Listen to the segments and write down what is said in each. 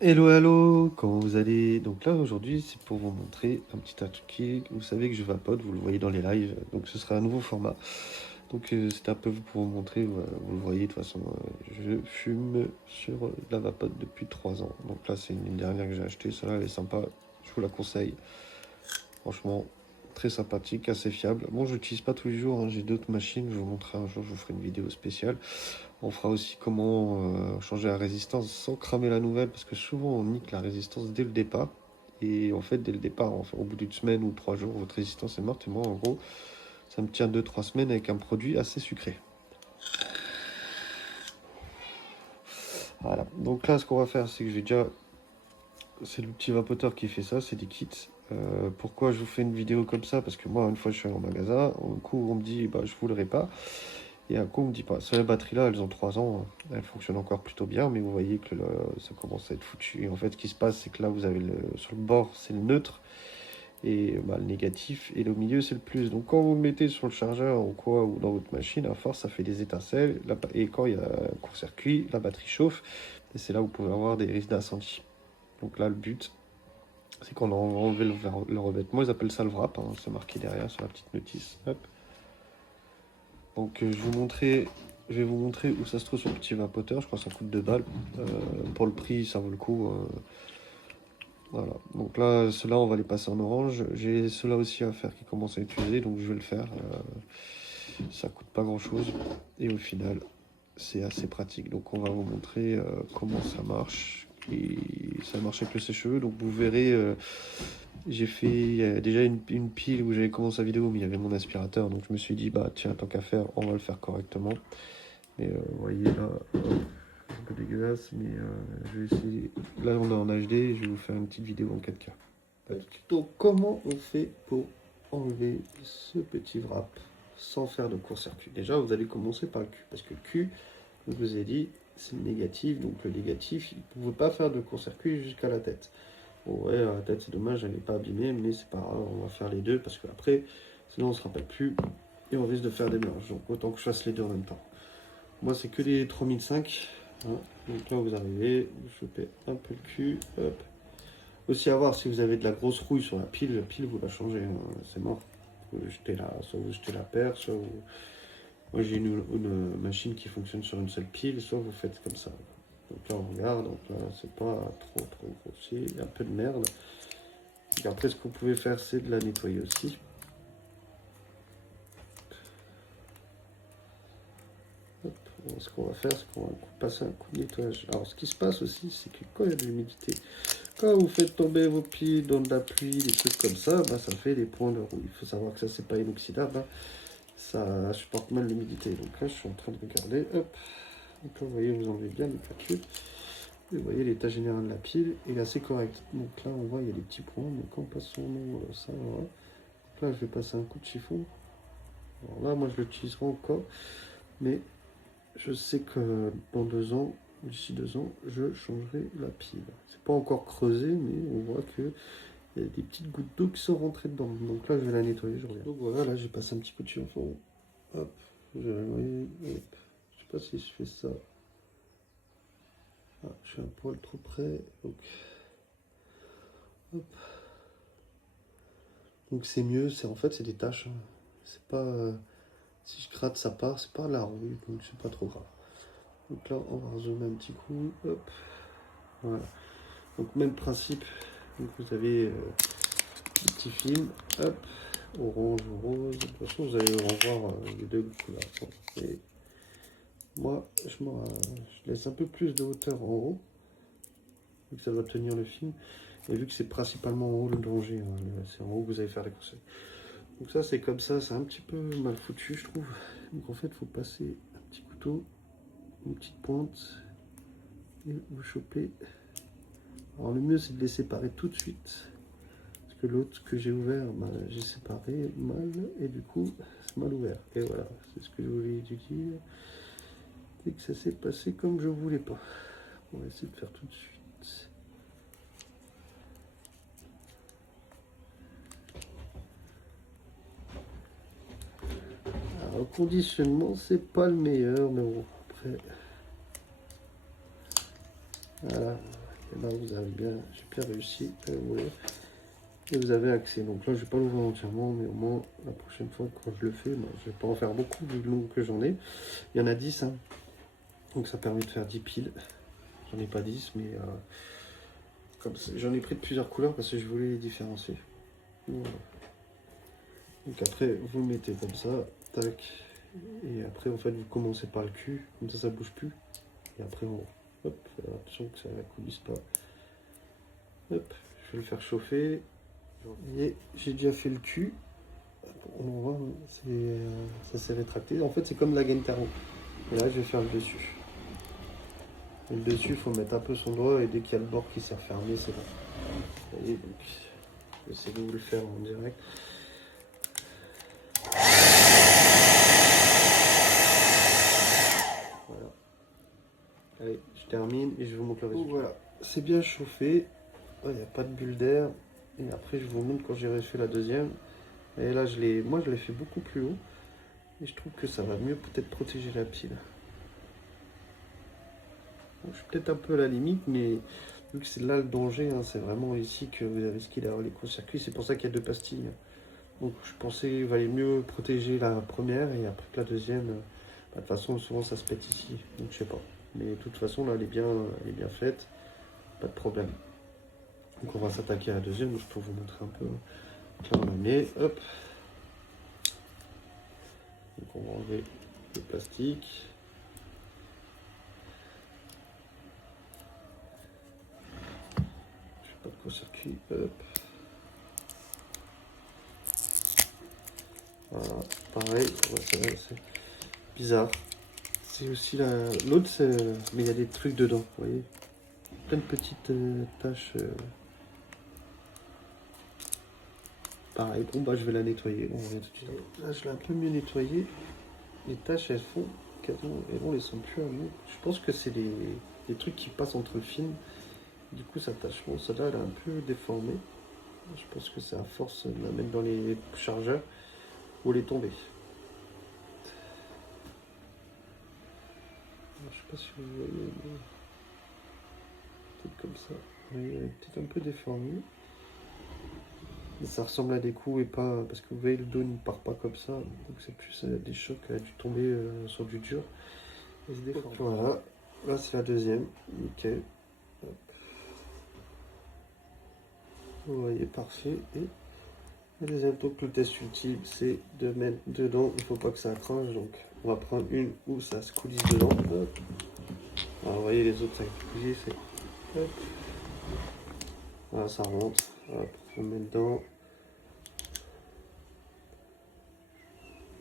Hello, hello, comment vous allez? Donc là, aujourd'hui, c'est pour vous montrer un petit truc. Vous savez que je vapote, vous le voyez dans les lives, donc ce sera un nouveau format. Donc c'était un peu pour vous montrer, vous le voyez, de toute façon, je fume sur de la vapote depuis 3 ans. Donc là, c'est une dernière que j'ai achetée, celle-là, elle est sympa, je vous la conseille. Franchement, très sympathique, assez fiable. Bon, je l'utilise pas tous les jours, hein, j'ai d'autres machines, je vous montrerai un jour, je vous ferai une vidéo spéciale. On fera aussi comment changer la résistance sans cramer la nouvelle, parce que souvent on nique la résistance dès le départ. Et en fait, dès le départ, enfin, au bout d'une semaine ou 3 jours, votre résistance est morte. Et moi, en gros, ça me tient 2 3 semaines avec un produit assez sucré. Voilà. Donc là, ce qu'on va faire, c'est que j'ai déjà... C'est le petit vapoteur qui fait ça, c'est des kits. Pourquoi je vous fais une vidéo comme ça? Parce que moi, une fois, je suis allé en magasin, un coup, on me dit, bah, je vous le répare. Et un coup, on me dit pas. Ces batteries-là, elles ont 3 ans. Elles fonctionnent encore plutôt bien, mais vous voyez que ça commence à être foutu. Et en fait, ce qui se passe, c'est que là, vous avez sur le bord, c'est le neutre, et bah, le négatif, et le milieu, c'est le plus. Donc, quand vous le mettez sur le chargeur ou quoi, ou dans votre machine, à force, ça fait des étincelles. Et quand il y a un court-circuit, la batterie chauffe, et c'est là où vous pouvez avoir des risques d'incendie. Donc là, le but, c'est qu'on va enlever le revêtement. Ils appellent ça le wrap, hein, c'est marqué derrière sur la petite notice. Hop. Donc je vais vous montrer où ça se trouve sur le petit vapoteur. Je crois que ça coûte 2 balles. Pour le prix, ça vaut le coup. Voilà. Donc là, ceux-là, on va les passer en orange. J'ai ceux-là aussi à faire qui commencent à utiliser, donc je vais le faire. Ça coûte pas grand-chose. Et au final, c'est assez pratique. Donc on va vous montrer comment ça marche. Et ça marche avec le sèche-cheveux. Donc vous verrez, j'ai fait déjà une pile où j'avais commencé la vidéo, mais il y avait mon aspirateur. Donc je me suis dit, bah tiens, tant qu'à faire, on va le faire correctement. Mais vous voyez là, c'est un peu dégueulasse, mais je vais essayer. Là, on est en HD, je vais vous faire une petite vidéo en 4K. Donc, comment on fait pour enlever ce petit wrap sans faire de court-circuit? Déjà, vous allez commencer par le cul, parce que le cul, je vous ai dit, c'est le négatif, donc le négatif, il ne pouvait pas faire de court-circuit jusqu'à la tête. Bon, ouais, la tête, c'est dommage, elle n'est pas abîmée, mais c'est pas grave, on va faire les deux, parce qu'après, sinon on ne se rappelle plus, et on risque de faire des mélanges. Donc, autant que je fasse les deux en même temps. Moi, c'est que les 3005. Hein. Donc là, vous arrivez, vous chopez un peu le cul. Hop. Aussi à voir si vous avez de la grosse rouille sur la pile vous la changez, hein, c'est mort. Soit vous jetez la paire, soit vous... Moi, j'ai une machine qui fonctionne sur une seule pile, soit vous faites comme ça. Donc là, on regarde, donc là, c'est pas trop grossier, il y a un peu de merde. Et après, ce que vous pouvez faire, c'est de la nettoyer aussi. Ce qu'on va faire, c'est qu'on va passer un coup de nettoyage. Alors, ce qui se passe aussi, c'est que quand il y a de l'humidité, quand vous faites tomber vos pieds dans de la pluie, des trucs comme ça, bah, ça fait des points de rouille. Il faut savoir que ça, c'est pas inoxydable. Hein. Ça supporte mal l'humidité. Donc là, je suis en train de regarder. Hop. Donc là, vous voyez, vous enlevez bien les plaquettes. Et vous voyez, l'état général de la pile est assez correct. Donc là, on voit, il y a des petits points. Mais quand on passe son nom, ça, voilà. Donc là, je vais passer un coup de chiffon. Alors là, moi, je l'utiliserai encore. Mais je sais que dans 2 ans, d'ici 2 ans, je changerai la pile. C'est pas encore creusé, mais on voit que il y a des petites gouttes d'eau qui sont rentrées dedans. Donc là, je vais la nettoyer, je reviens. Donc voilà, là, j'ai passé un petit coup de chiffon. Hop, je vais, hop. Je sais pas si je fais ça. Ah, je suis un poil trop près. Donc, hop. Donc c'est mieux, c'est en fait c'est des taches. Hein. C'est pas si je gratte ça part, c'est pas la rouille, donc c'est pas trop grave. Donc là on va zoomer un petit coup. Hop. Voilà. Donc même principe. Donc vous avez des petits films. Hop. Orange ou rose. De toute façon vous allez revoir les deux couleurs. Bon. Et moi je laisse un peu plus de hauteur en haut. Vu que ça doit tenir le film. Et vu que c'est principalement en haut le danger. Hein, c'est en haut que vous allez faire les conseils. Donc ça c'est comme ça, c'est un petit peu mal foutu je trouve. Donc en fait il faut passer un petit couteau, une petite pointe, et vous chopez. Alors le mieux c'est de les séparer tout de suite. Parce que l'autre que j'ai ouvert, bah, j'ai séparé mal et du coup c'est mal ouvert. Et voilà, c'est ce que je voulais dire. Et que ça s'est passé comme je voulais pas. On va essayer de faire tout de suite. Alors, le conditionnement c'est pas le meilleur, mais bon, après. Voilà. Et là, vous avez bien, j'ai bien réussi à l'ouvrir. Et vous avez accès. Donc là, je ne vais pas l'ouvrir entièrement, mais au moins, la prochaine fois, quand je le fais, bah, je ne vais pas en faire beaucoup, vu le nombre que j'en ai. Il y en a 10, hein. Donc ça permet de faire 10 piles. J'en ai pas 10, mais comme j'en ai pris de plusieurs couleurs parce que je voulais les différencier. Voilà. Donc après, vous le mettez comme ça, tac. Et après, en fait, vous commencez par le cul, comme ça bouge plus. Et après, hop, attention que ça ne coulisse pas. Hop, je vais le faire chauffer. Et j'ai déjà fait le cul. On voit, ça s'est rétracté. En fait, c'est comme la Gentaro. Et là, je vais faire le dessus. Et le dessus, il faut mettre un peu son doigt et dès qu'il y a le bord qui s'est refermé, c'est bon. Vous voyez, donc, j'essaie de vous le faire en direct. Voilà. Allez, je termine et je vous montre le résultat. Voilà, c'est bien chauffé. Il n'y a pas de bulle d'air. Et après, je vous montre quand j'ai refait la deuxième. Et là, moi, je l'ai fait beaucoup plus haut. Et je trouve que ça va mieux peut-être protéger la pile. Bon, je suis peut-être un peu à la limite, mais vu que c'est là le danger, hein, c'est vraiment ici que vous avez ce qu'il a les courts-circuits. C'est pour ça qu'il y a deux pastilles. Donc je pensais qu'il valait mieux protéger la première et après que la deuxième. De toute façon, souvent ça se pète ici. Donc je sais pas. Mais de toute façon, là, elle est bien faite. Pas de problème. Donc on va s'attaquer à la deuxième. Je peux vous montrer un peu. Là, on la met. Hop. Donc on va enlever le plastique. Je fais pas de court-circuit. Hop. Voilà. Pareil. Ouais, c'est bizarre. C'est aussi l'autre, mais il y a des trucs dedans. Vous voyez. Plein de petites taches. Pareil, bon bah je vais la nettoyer, on revient tout de suite. Là je l'ai un peu mieux nettoyé. Les taches elles font quasiment, et on les sent plus à nous. Je pense que c'est des trucs qui passent entre le film. Du coup ça tâche. Bon, celle-là elle est un peu déformée. Je pense que c'est à force de la mettre dans les chargeurs ou les tomber. Je sais pas si vous voyez, peut-être comme ça. Oui, elle est peut-être un peu déformée. Mais ça ressemble à des coups et pas. Parce que vous voyez, le dos ne part pas comme ça. Donc c'est plus des chocs qui a dû tomber sur du dur. Et se déforme. Voilà. Là, c'est la deuxième. Nickel. Hop. Vous voyez, parfait. Et la deuxième, donc le test ultime, c'est de mettre dedans. Il ne faut pas que ça accroche. Donc on va prendre une où ça se coulisse dedans. Hop. Alors, vous voyez, les autres, ça coulisse. Hop. Voilà, ça rentre. Hop. On met dedans.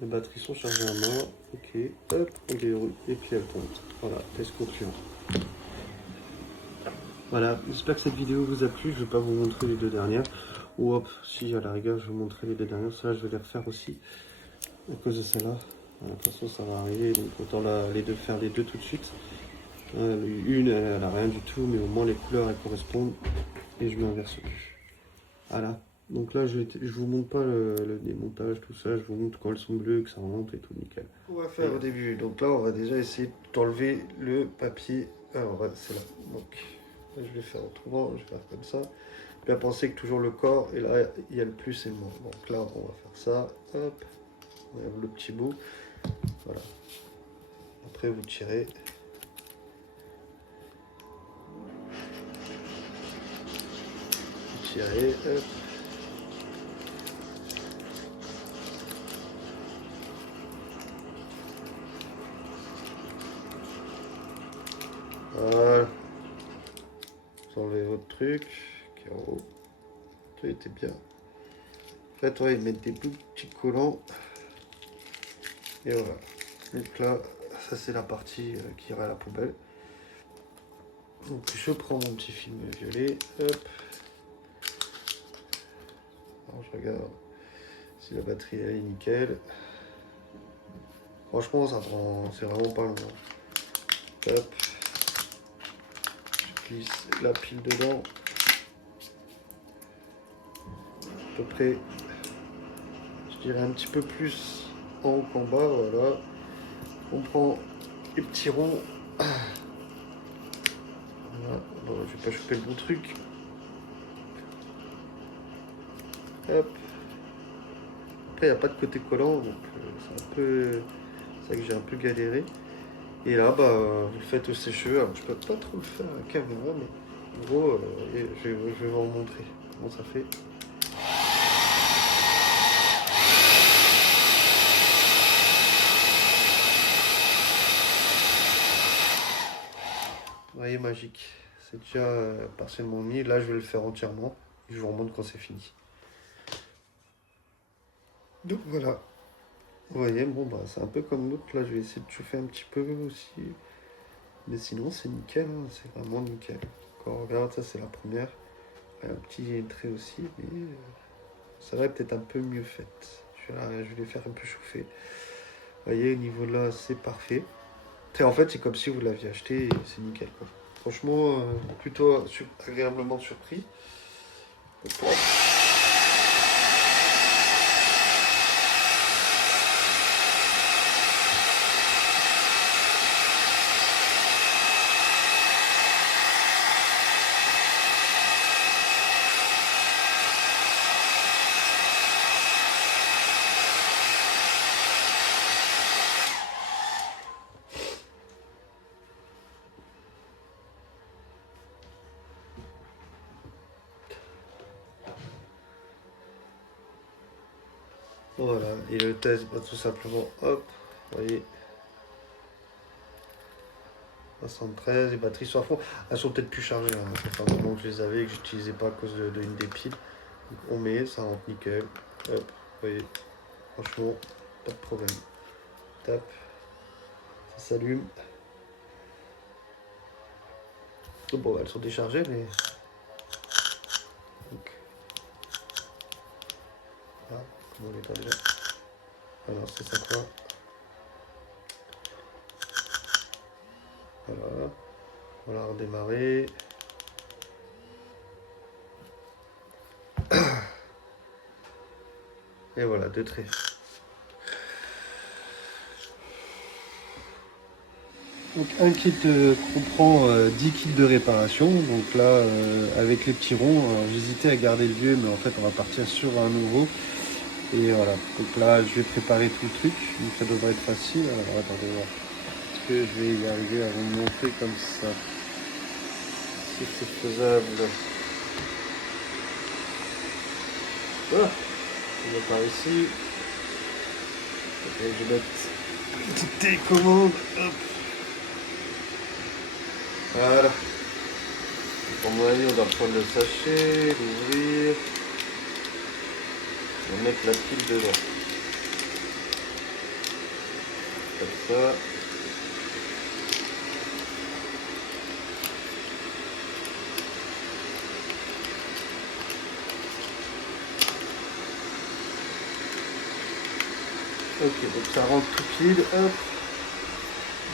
Les batteries sont chargées à main. Ok. Hop. On déroule. Et puis elles tombent. Voilà. Test concluant. Voilà. J'espère que cette vidéo vous a plu. Je ne vais pas vous montrer les deux dernières. Ou hop. Si à la rigueur, je vais vous montrer les deux dernières. Ça, je vais les refaire aussi. À cause de celle-là. De toute façon, ça va arriver. Donc autant faire les deux tout de suite. Une, elle n'a rien du tout. Mais au moins, les couleurs, elles correspondent. Et je m'inverse plus. Voilà. Donc là, je vous montre pas le démontage, tout ça. Je vous montre quand elles sont bleues, que ça remonte et tout, nickel. On va faire au début. Donc là, on va déjà essayer d'enlever le papier. Alors, c'est là. Donc, là, je vais faire autrement. Je vais faire comme ça. Bien penser que toujours le corps. Et là, il y a le plus et le moins. Donc là, on va faire ça. Hop. On enlève le petit bout. Voilà. Après, vous tirez. Vous tirez. Hop. Voilà. Vous enlevez votre truc qui est en haut. Tout était bien. En fait, ouais, ils mettent des petits collants. Et voilà. Donc là, ça c'est la partie qui ira à la poubelle. Donc je prends mon petit film violet. Hop. Alors, je regarde si la batterie elle est nickel. Franchement, c'est vraiment pas long. Hop. Je glisse la pile dedans. À peu près, je dirais un petit peu plus en haut qu'en bas. Voilà. On prend les petits ronds. Voilà. Bon, je vais pas choper le bon truc. Hop. Après, il n'y a pas de côté collant, donc c'est un peu ça que j'ai un peu galéré. Et là, bah, vous le faites au sécheux. Alors, je peux pas trop le faire à la caméra, mais en gros, je vais vous montrer comment ça fait. Vous voyez, magique. C'est déjà partiellement mis. Là, je vais le faire entièrement. Et je vous remontre quand c'est fini. Donc voilà. Vous voyez, bon, bah, c'est un peu comme l'autre. Là, je vais essayer de chauffer un petit peu aussi. Mais sinon, c'est nickel. Hein. C'est vraiment nickel. Quand on regarde, ça, c'est la première. Il y a un petit trait aussi, mais ça va peut-être un peu mieux faite. Je vais les faire un peu chauffer. Vous voyez, au niveau là, c'est parfait. Et en fait, c'est comme si vous l'aviez acheté et c'est nickel, quoi. Franchement, plutôt agréablement surpris. Donc, voilà, et le test, bah, tout simplement, hop, vous voyez, 73, les batteries sont à fond. Elles sont peut-être plus chargées, hein. Ça fait un moment que je les avais et que j'utilisais pas à cause d'une des piles. Donc on met, ça rentre nickel, hop, vous voyez, franchement, pas de problème. Tap, ça s'allume. Oh, bon, elles sont déchargées, mais... Donc, ah, comment on l'éteint déjà? Alors, c'est ça quoi? Voilà. On va redémarrer. Et voilà, 2 traits. Donc un kit comprend 10 kits de réparation. Donc là, avec les petits ronds, j'hésitais à garder le vieux, mais en fait on va partir sur un nouveau. Et voilà, donc là je vais préparer tout le truc, donc ça devrait être facile. Alors attendez voir. Est-ce que je vais y arriver à vous montrer comme ça? Si c'est faisable. Voilà, on va par ici. Ok, je vais mettre une petite télécommande. Hop. Voilà. Pour mon avis, on doit prendre le sachet, l'ouvrir. On va mettre la pile dedans. Comme ça. Ok, donc ça rentre tout pile. Hop.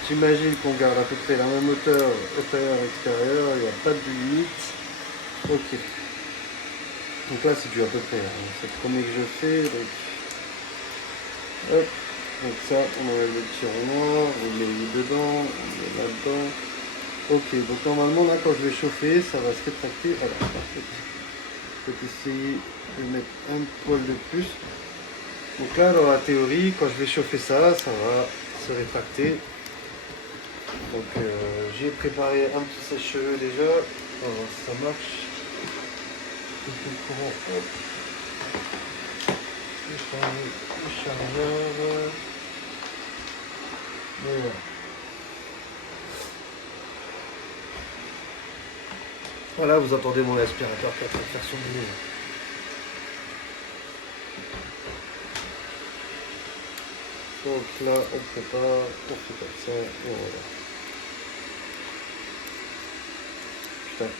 J'imagine qu'on garde à peu près la même hauteur intérieur-extérieur. Il n'y a pas de limite. Ok. Donc là, c'est du à peu près. Hein. C'est le premier que je fais. Donc, hop. Donc ça, on enlève le petit rond noir. On le met dedans. On le met là-dedans. Ok, donc normalement, là, quand je vais chauffer, ça va se rétracter. Alors, parfait. Je vais essayer de mettre un poil de plus. Donc là, dans la théorie, quand je vais chauffer ça, ça va se rétracter. Donc j'ai préparé un petit sèche-cheveux déjà. On va voir si ça marche. Le courant, hop. Le chargeur. Et voilà. Voilà, vous entendez mon aspirateur qui est en train de faire son boulot. Donc là, on prépare, on fait comme ça, et voilà. Putain.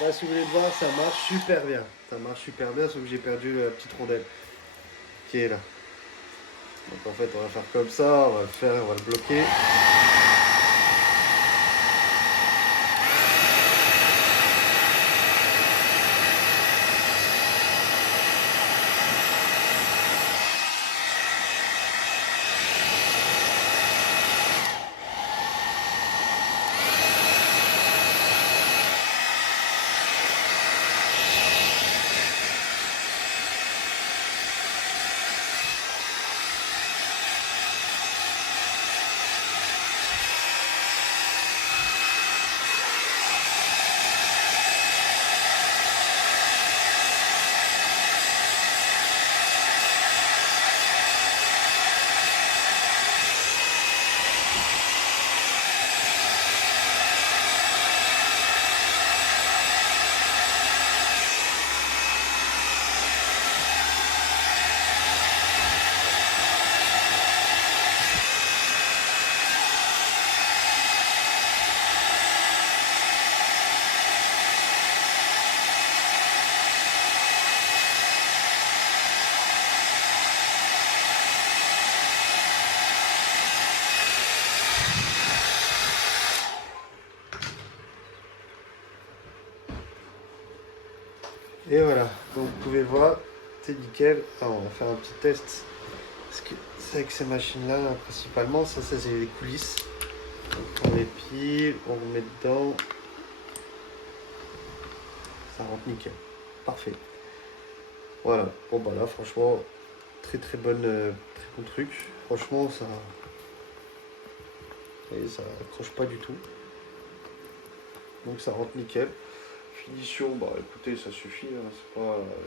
Là, si vous voulez le voir, ça marche super bien. Ça marche super bien, sauf que j'ai perdu la petite rondelle qui est là. Donc en fait, on va faire comme ça, on va le faire, on va le bloquer. Et voilà, donc vous pouvez voir, c'est nickel. Enfin, on va faire un petit test. Parce que c'est avec ces machines-là, principalement, ça c'est les coulisses. Donc on les pile, on remet dedans. Ça rentre nickel. Parfait. Voilà. Bon bah là, franchement, très très bon truc. Franchement, ça accroche pas du tout. Donc ça rentre nickel. Finition, bah écoutez, ça suffit, hein.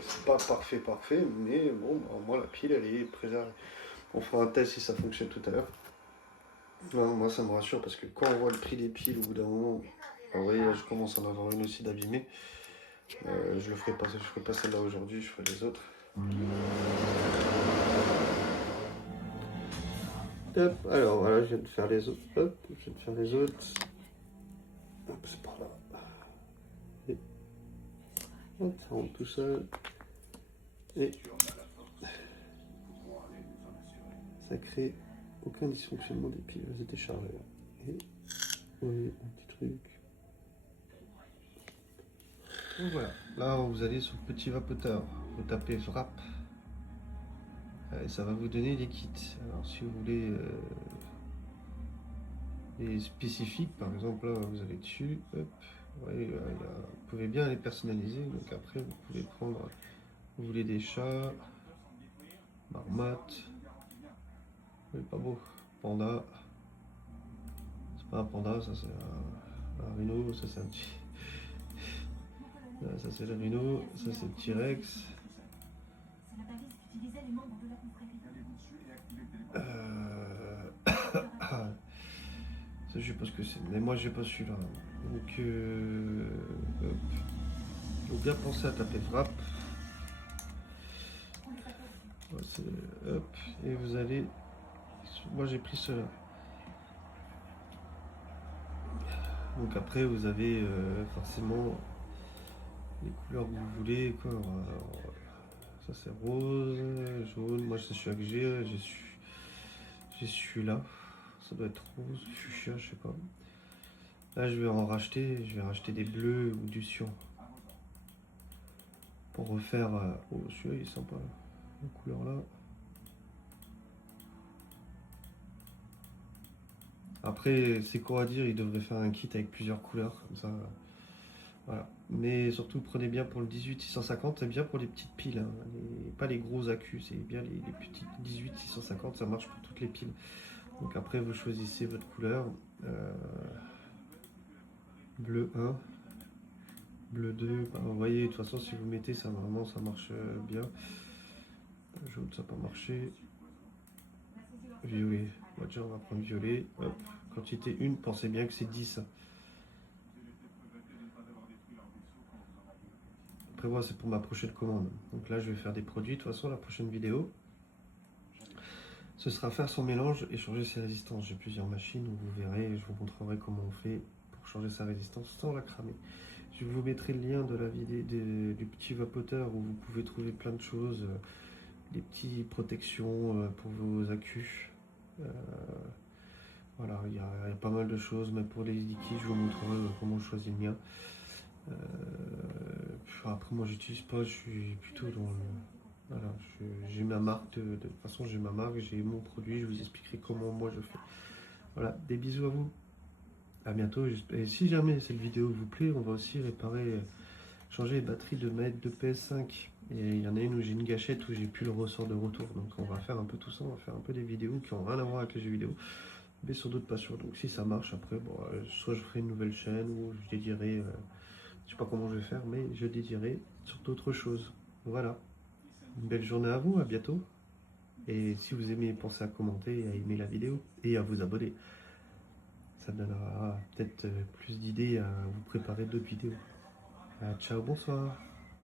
C'est pas parfait, mais bon, bah, au moins la pile elle est préservée. On fera un test si ça fonctionne tout à l'heure. Ouais, moi ça me rassure parce que quand on voit le prix des piles au bout d'un moment, vous voyez, je commence à en avoir une aussi d'abîmée. Je le ferai pas celle-là aujourd'hui, je ferai les autres. Hop, alors voilà, je viens de faire les autres. Hop, je viens de faire les autres. Hop, c'est par là. Et hop, ça rentre tout seul. Et ça crée aucun dysfonctionnement des piles, elles étaient chargées. Et oui, un petit truc. Donc voilà, là vous allez sur le petit vapoteur, vous tapez wrap et ça va vous donner des kits. Alors si vous voulez des spécifiques, par exemple là vous allez dessus, hop, ouais, vous pouvez bien les personnaliser, donc après vous pouvez prendre, vous voulez des chats, marmotte, pas beau, panda, c'est pas un panda, ça c'est un rhino, ça c'est un petit... Ça c'est le rhino, ça c'est le T-Rex. Ça je sais pas ce que c'est, mais moi j'ai pas celui-là. Donc, hop. Donc bien penser à taper frappe. Hop, et vous allez. Moi j'ai pris cela. Donc après vous avez forcément les couleurs que vous voulez. Quoi. Alors, ça c'est rose, jaune. Moi c'est celui que j'ai celui-là. Ça doit être rose, fuchsia, je sais pas. Là je vais en racheter, je vais racheter des bleus ou du cyan. Pour refaire. Oh celui-là il est sympa. La couleur là. Après, c'est quoi à dire, il devrait faire un kit avec plusieurs couleurs, comme ça. Voilà. Mais surtout, prenez bien pour le 18-650, c'est bien pour les petites piles, hein. Pas les gros accus, c'est bien les petites 18-650, ça marche pour toutes les piles. Donc après, vous choisissez votre couleur. Bleu 1, bleu 2, bah, vous voyez, de toute façon, si vous mettez ça, normalement, ça marche bien. Jaune, ça n'a pas marché. Violet, bah, déjà, on va prendre violet. Hop. Quantité 1, pensez bien que c'est 10. Après moi c'est pour ma prochaine commande. Donc là je vais faire des produits. De toute façon la prochaine vidéo, ce sera faire son mélange et changer ses résistances. J'ai plusieurs machines où vous verrez, je vous montrerai comment on fait pour changer sa résistance sans la cramer. Je vous mettrai le lien de la vidéo du petit vapoteur où vous pouvez trouver plein de choses, des petites protections pour vos accus. Euh, voilà, il y a pas mal de choses, mais pour les liquides, je vous montrerai comment je choisis le mien. Après, moi, j'utilise pas, je suis plutôt dans le. Voilà, j'ai ma marque, de toute façon, j'ai ma marque, j'ai mon produit, je vous expliquerai comment moi je fais. Voilà, des bisous à vous. À bientôt. Et si jamais cette vidéo vous plaît, on va aussi réparer, changer les batteries de PS5. Et il y en a une où j'ai une gâchette où j'ai plus le ressort de retour. Donc on va faire un peu tout ça, on va faire un peu des vidéos qui ont rien à voir avec les jeux vidéo, mais sur d'autres passions. Donc si ça marche après, bon, soit je ferai une nouvelle chaîne ou je dédierai, je sais pas comment je vais faire, mais je dédierai sur d'autres choses. Voilà. Une belle journée à vous, à bientôt. Et si vous aimez, pensez à commenter, à aimer la vidéo et à vous abonner. Ça me donnera peut-être plus d'idées à vous préparer d'autres vidéos. Ciao, bonsoir.